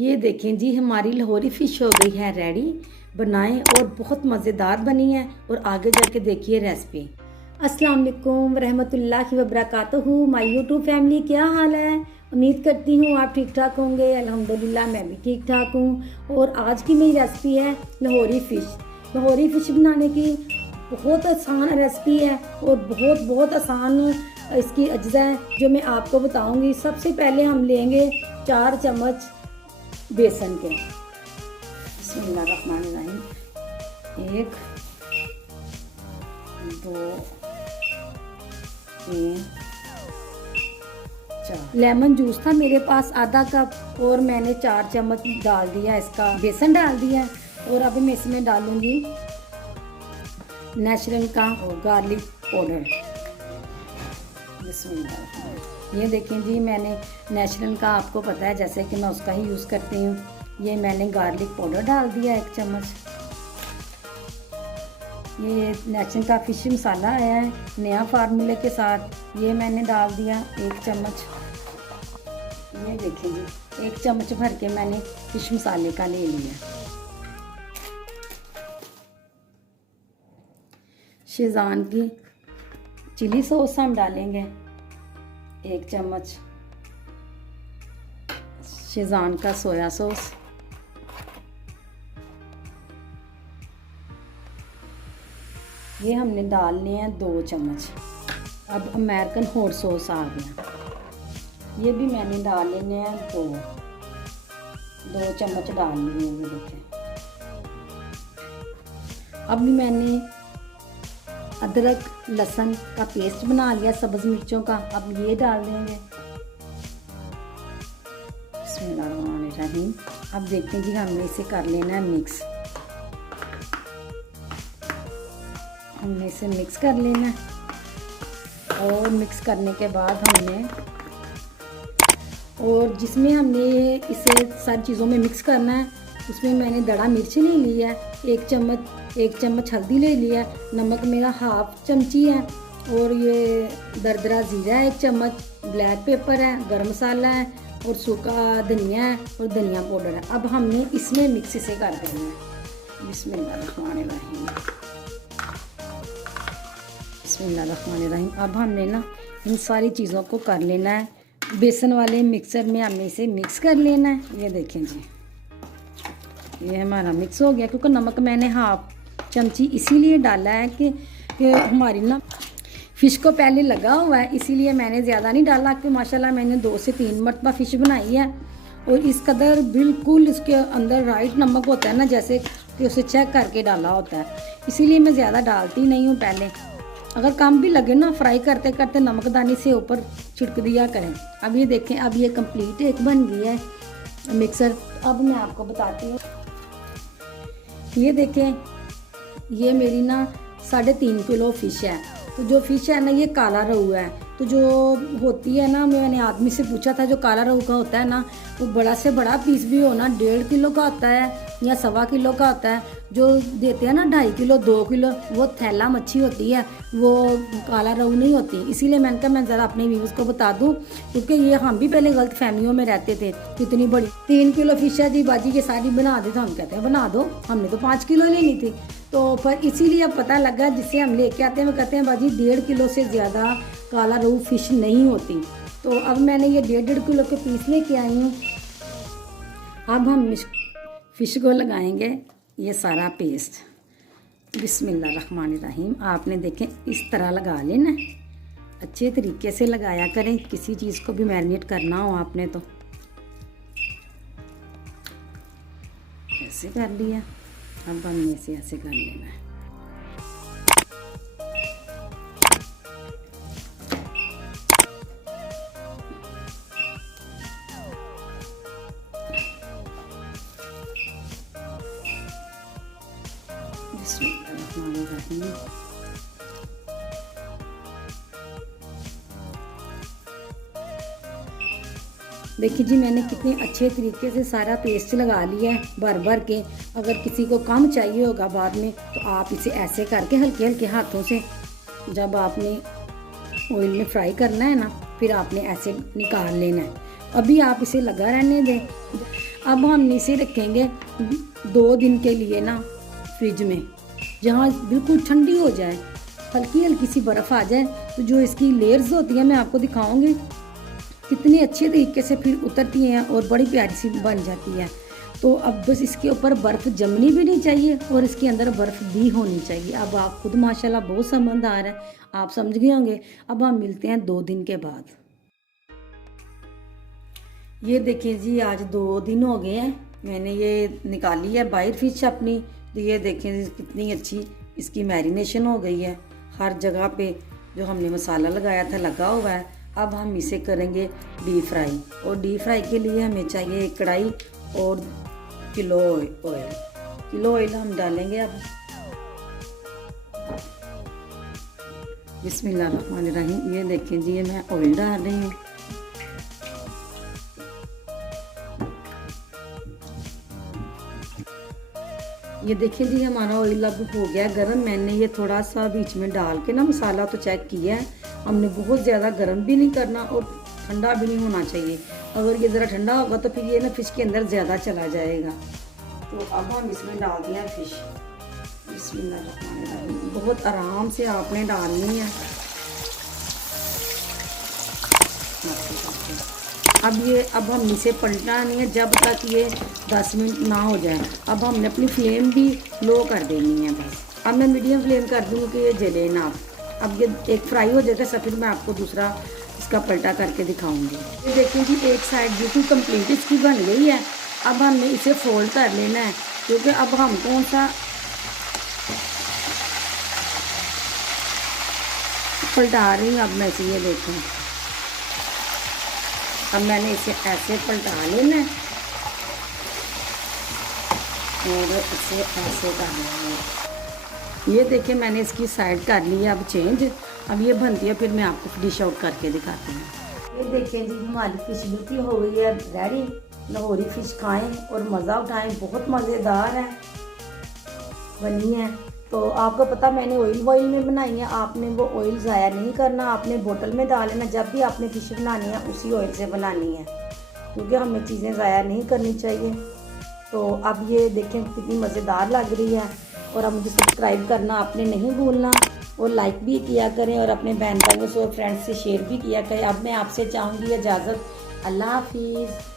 ये देखें जी, हमारी लाहौरी फ़िश हो गई है रेडी। बनाएं और बहुत मज़ेदार बनी है। और आगे जाके देखिए रेसिपी। अस्सलाम वालेकुम रहमतुल्लाहि व बरकातहू। माय यूट्यूब फैमिली, क्या हाल है? उम्मीद करती हूँ आप ठीक ठाक होंगे। अल्हम्दुलिल्लाह मैं भी ठीक ठाक हूँ। और आज की मेरी रेसिपी है लाहौरी फ़िश। लाहौरी फ़िश बनाने की बहुत आसान रेसिपी है और बहुत आसान इसकी अज्जा है जो मैं आपको बताऊंगी। सबसे पहले हम लेंगे 4 चम्मच बेसन के। बिस्मिल्लाहिर्रहमानिर्रहीम। 1 2 3 4। लेमन जूस था मेरे पास आधा कप और मैंने 4 चम्मच डाल दिया, इसका बेसन डाल दिया। और अब मैं इसमें डालूंगी नेचुरल का गार्लिक पाउडर। ये देखें जी, मैंने नेचुरल का, आपको पता है जैसे कि मैं उसका ही यूज़ करती हूँ। ये मैंने गार्लिक पाउडर डाल दिया 1 चम्मच। ये नेचुरल का फिश मसाला आया है नया फार्मूले के साथ, ये मैंने डाल दिया 1 चम्मच। ये देखें जी, 1 चम्मच भर के मैंने फिश मसाले का ले लिया। शेज़वान की चिली सॉस हम डालेंगे 1 चम्मच। शेज़वान का सोया सॉस, ये हमने डालने हैं 2 चम्मच। अब अमेरिकन हॉट सॉस आ गया, ये भी मैंने डाल लेने हैं 2 चम्मच डाल लिए। ये देखें, अब मैंने अदरक लहसुन का पेस्ट बना लिया सब्ज़ मिर्चों का, अब ये डाल देंगे। बिस्मिल्लाहिर्रहमानिर्रहीम। अब देखते हैं कि हमने इसे कर लेना है मिक्स। हमने इसे मिक्स कर लेना है और मिक्स करने के बाद हमने, और जिसमें हमने इसे सारी चीज़ों में मिक्स करना है, उसमें मैंने दड़ा मिर्च ले लिया है 1 चम्मच हल्दी ले लिया, नमक मेरा 1/2 चमची है, और ये दरदरा ज़ीरा है 1 चम्मच, ब्लैक पेपर है, गरम मसाला है, और सूखा धनिया है और धनिया पाउडर है। अब हमने इसमें मिक्स से कर देना है। बिस्मिल्लाहिर्रहमानिर्रहीम। बिस्मिल्लाहिर्रहमानिर्रहीम। अब हमने ना इन सारी चीज़ों को कर लेना है, बेसन वाले मिक्सर में हमने इसे मिक्स कर लेना है। ये देखें जी, ये हमारा मिक्स हो गया। क्योंकि नमक मैंने 1/2 चमची इसीलिए डाला है कि हमारी ना फ़िश को पहले लगा हुआ है, इसीलिए मैंने ज़्यादा नहीं डाला। कि माशाल्लाह मैंने 2 से 3 मरतबा फ़िश बनाई है और इस कदर बिल्कुल इसके अंदर राइट नमक होता है ना, जैसे कि उसे चेक करके डाला होता है, इसीलिए मैं ज़्यादा डालती नहीं हूँ पहले। अगर कम भी लगे ना, फ्राई करते करते नमकदानी से ऊपर छिड़क दिया करें। अब ये देखें, अब ये कंप्लीट एक बन गई है मिक्सर। अब मैं आपको बताती हूँ, ये देखें, ये मेरी ना 3.5 किलो फ़िश है। तो जो फ़िश है ना, ये काला रहू है। तो जो होती है ना, मैंने आदमी से पूछा था, जो काला रहू का होता है ना, वो बड़ा से बड़ा पीस भी हो ना 1.5 किलो का होता है या 1.25 किलो का होता है। जो देते हैं ना 2.5 किलो 2 किलो, वो थैला मच्छी होती है, वो काला रहू नहीं होती। इसीलिए मैंने कहा मैं ज़रा अपने व्यूज़ को बता दूँ, क्योंकि ये हम भी पहले गलत फहमियों में रहते थे। इतनी बड़ी 3 किलो फ़िश है जी बाजी, ये सारी बना दे, तो हम कहते हैं बना दो, हमने तो 5 किलो लेनी थी। तो पर इसीलिए अब पता लगा, जिससे हम लेके आते हैं वो कहते हैं बाजी 1.5 किलो से ज़्यादा काला रहू फ़िश नहीं होती। तो अब मैंने ये 1.5 किलो के पीस लेके आई हूँ। अब हम फ़िश को लगाएंगे ये सारा पेस्ट। बिस्मिल्लाहिर्रहमानिर्रहीम। आपने देखें इस तरह लगा लेना, अच्छे तरीके से लगाया करें, किसी चीज़ को भी मैरिनेट करना हो आपने तो। ऐसे कर लिया, अब हमने इसे ऐसे कर लेना है। बिस्मिल्लाहिर्रहमानिर्रहीम। देखिए जी, मैंने कितने अच्छे तरीके से सारा पेस्ट लगा लिया है भर भर के। अगर किसी को कम चाहिए होगा बाद में, तो आप इसे ऐसे करके हल्के हल्के हाथों से, जब आपने ऑयल में फ्राई करना है ना, फिर आपने ऐसे निकाल लेना है। अभी आप इसे लगा रहने दें। अब हम इसे रखेंगे 2 दिन के लिए ना फ्रिज में, जहाँ बिल्कुल ठंडी हो जाए, हल्की हल्की सी बर्फ़ आ जाए, तो जो इसकी लेयर्स होती हैं मैं आपको दिखाऊंगी कितनी अच्छे तरीके से फिर उतरती हैं और बड़ी प्यारी सी बन जाती है। तो अब बस इसके ऊपर बर्फ़ जमनी भी नहीं चाहिए और इसके अंदर बर्फ़ भी होनी चाहिए। अब आप खुद माशाल्लाह बहुत समझदार है, आप समझ गए होंगे। अब हम मिलते हैं 2 दिन के बाद। ये देखिए जी, आज 2 दिन हो गए हैं, मैंने ये निकाली है बाहर फिश अपनी। तो ये देखें जी कितनी अच्छी इसकी मैरिनेशन हो गई है, हर जगह पे जो हमने मसाला लगाया था लगा हुआ है। अब हम इसे करेंगे डीप फ्राई, और डीप फ्राई के लिए हमें चाहिए एक कढ़ाई और किलो ऑयल हम डालेंगे। अब बिस्मिल्लाहिर्रहमानिर्रहीम। ये देखें जी, ये मैं ऑयल डाल रही हूँ। ये देखिए जी, हमारा ऑयल अब हो गया गरम। मैंने ये थोड़ा सा बीच में डाल के ना मसाला तो चेक किया है, हमने बहुत ज़्यादा गरम भी नहीं करना और ठंडा भी नहीं होना चाहिए। अगर ये ज़रा ठंडा होगा तो फिर ये ना फिश के अंदर ज़्यादा चला जाएगा। तो अब हम इसमें डाल दिया फिश। बिस्मिल्लाहिर्रहमानिर्रहीम। बहुत आराम से आपने डालनी है। अब हम इसे पलटना नहीं है जब तक ये 10 मिनट ना हो जाए। अब हमने अपनी फ्लेम भी लो कर देनी है बस। अब मैं मीडियम फ्लेम कर दूँगी कि ये जले ना। अब ये एक फ्राई हो जाएगा, सब फिर मैं आपको दूसरा इसका पलटा करके दिखाऊंगी। ये देखिए जी, एक साइड बिल्कुल कंप्लीट इसकी बन गई है। अब हमने इसे फोल्ड कर लेना है, क्योंकि अब हम कौन सा पलटा रही हूँ। अब मैं इसे ये देखें, अब मैंने इसे ऐसे पलटा लेना है और इसे ऐसे करना है। ये देखिए, मैंने इसकी साइड कर ली है अब चेंज। अब ये बनती है, फिर मैं आपको डिश आउट करके दिखाती हूँ। ये देखिए जी, हमारी फ़िश बिल्कुल हो गई है रेडी। लाहौरी फ़िश खाएं और मज़ा उठाएं, बहुत मज़ेदार है बनी है। तो आपको पता, मैंने ऑयल में बनाई है। आपने वो ऑयल ज़ाया नहीं करना, आपने बोतल में डाल लेना। जब भी आपने फ़िश बनानी है उसी ऑयल से बनानी है, क्योंकि हमें चीज़ें ज़ाया नहीं करनी चाहिए। तो अब ये देखें कितनी मज़ेदार लग रही है। और अब मुझे सब्सक्राइब करना आपने नहीं भूलना, और लाइक भी किया करें और अपने बहन भाइयों से और फ्रेंड्स से शेयर भी किया करें। अब मैं आपसे चाहूँगी इजाज़त। अल्लाह हाफिज़।